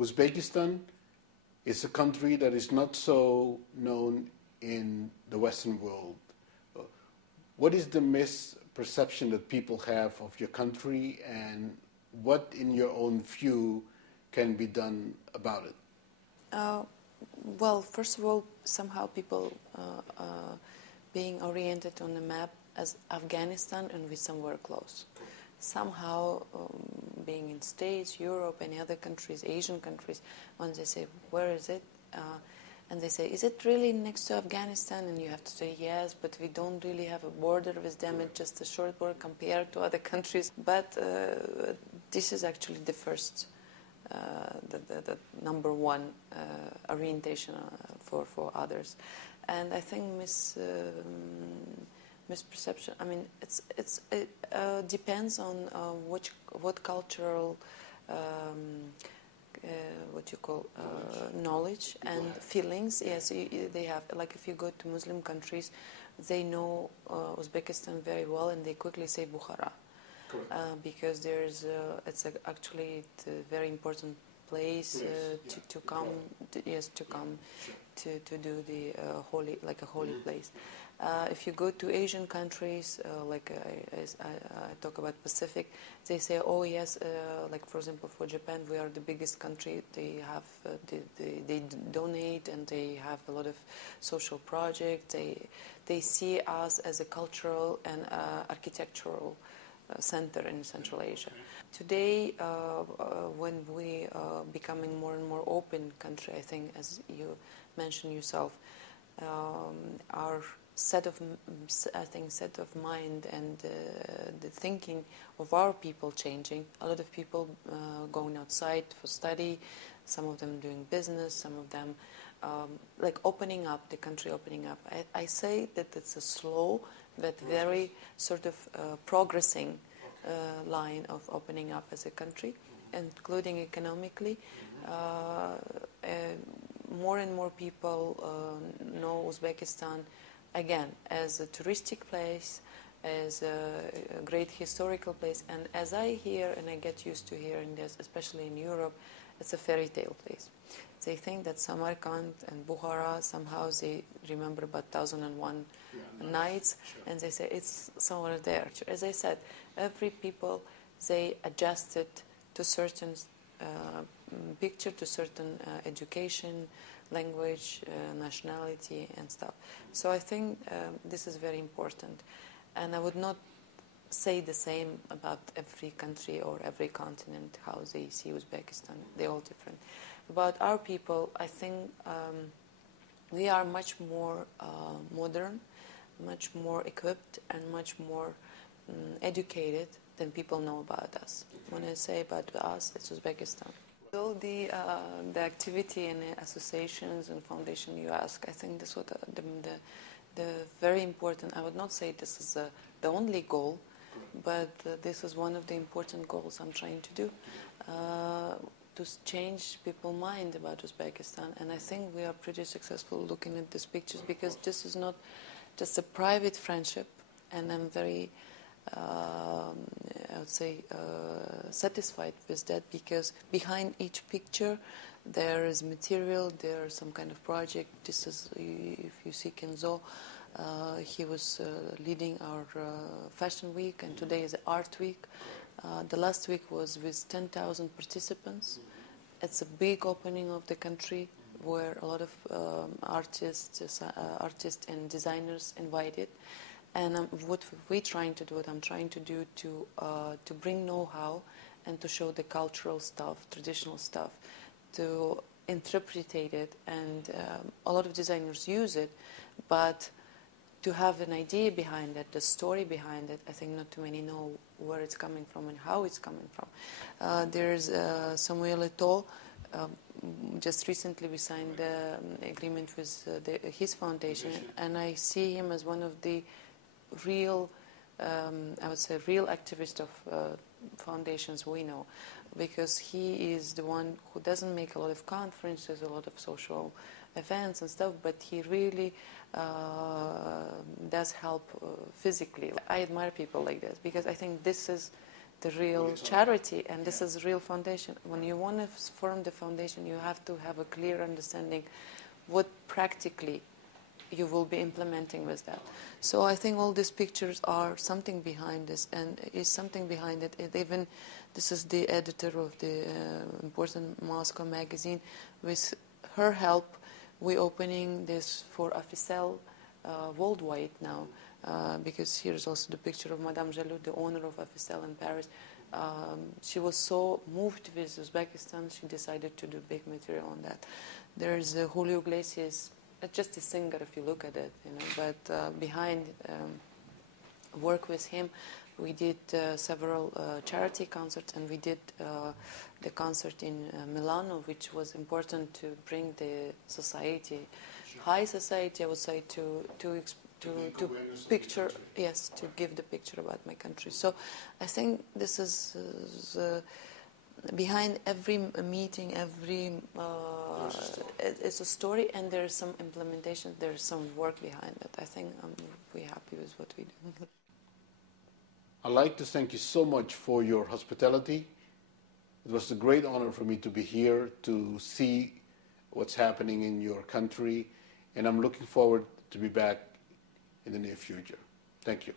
Uzbekistan is a country that is not so known in the Western world. What is the misperception that people have of your country, and what, in your own view, can be done about it? Well, first of all, somehow people being oriented on the map as Afghanistan and with somewhere close. Somehow, being in States, Europe, any other countries, Asian countries, when they say, where is it? And they say, is it really next to Afghanistan? And you have to say, yes, but we don't really have a border with them. It's just a short border compared to other countries. But this is actually the first, the number one orientation for others. And I think misperception, I mean, it depends on what cultural what you call knowledge and feelings. Yes, they have. Like if you go to Muslim countries, they know Uzbekistan very well, and they quickly say Bukhara, because there's actually a very important place to come. To do the holy, like a holy place. If you go to Asian countries, like I talk about Pacific, they say, oh yes, like for example for Japan, we are the biggest country. They have they donate, and they have a lot of social projects. They see us as a cultural and architectural center in Central Asia. Today, when we are becoming more and more open country, I think, as you mentioned yourself, our set of mind and the thinking of our people changing. A lot of people going outside for study, some of them doing business, some of them like opening up, the country opening up. I say that it's a slow but very sort of progressing line of opening up as a country, including economically. More and more people know Uzbekistan again as a touristic place, as a great historical place, and as I hear and I get used to hearing this, especially in Europe, it's a fairy tale place. They think that Samarkand and Bukhara, somehow they remember about 1001 nights, and they say it's somewhere there. As I said, every people, they adjusted to certain picture, to certain education, language, nationality, and stuff. So I think this is very important. And I would not say the same about every country or every continent, how they see Uzbekistan. They're all different. About our people, I think we are much more modern, much more equipped, and much more educated than people know about us. When I say about us, it's Uzbekistan. All the activity and associations and foundation you ask, I think this was the very important. I would not say this is the only goal, but this is one of the important goals I'm trying to do, to change people's mind about Uzbekistan. And I think we are pretty successful looking at these pictures, because this is not just a private friendship, and I'm very I would say satisfied with that, because behind each picture there is material, there is some kind of project. This is, if you see Kenzo, he was leading our fashion week, and today is art week. The last week was with 10,000 participants. It's a big opening of the country, where a lot of artists and designers invited. And what we're trying to do, what I'm trying to do, to bring know-how and to show the cultural stuff, traditional stuff, to interpret it, and a lot of designers use it, but to have an idea behind it, the story behind it, I think not too many know where it's coming from and how it's coming from. There's Samuel Eto'o. Just recently we signed an agreement with his foundation, and I see him as one of the real, I would say, real activist of foundations we know, because he is the one who doesn't make a lot of conferences, a lot of social events and stuff, but he really does help physically. I admire people like this, because I think this is the real charity, and this is a real foundation. When you want to form the foundation, you have to have a clear understanding what practically you will be implementing with that. So I think all these pictures are something behind this, and is something behind it. Even this is the editor of the important Moscow magazine. With her help, we're opening this for official worldwide now, because here's also the picture of Madame Jalou, the owner of official in Paris. She was so moved with Uzbekistan, she decided to do big material on that. There's Julio Iglesias, just a singer if you look at it, you know, but behind work with him, we did several charity concerts, and we did the concert in Milano, which was important to bring the society, high society, I would say, to picture, yes, to give the picture about my country. So I think this is behind every meeting, every it's a story, and there's some implementation, there's some work behind it. I think we're happy with what we do. I'd like to thank you so much for your hospitality. It was a great honor for me to be here to see what's happening in your country, and I'm looking forward to be back in the near future. Thank you.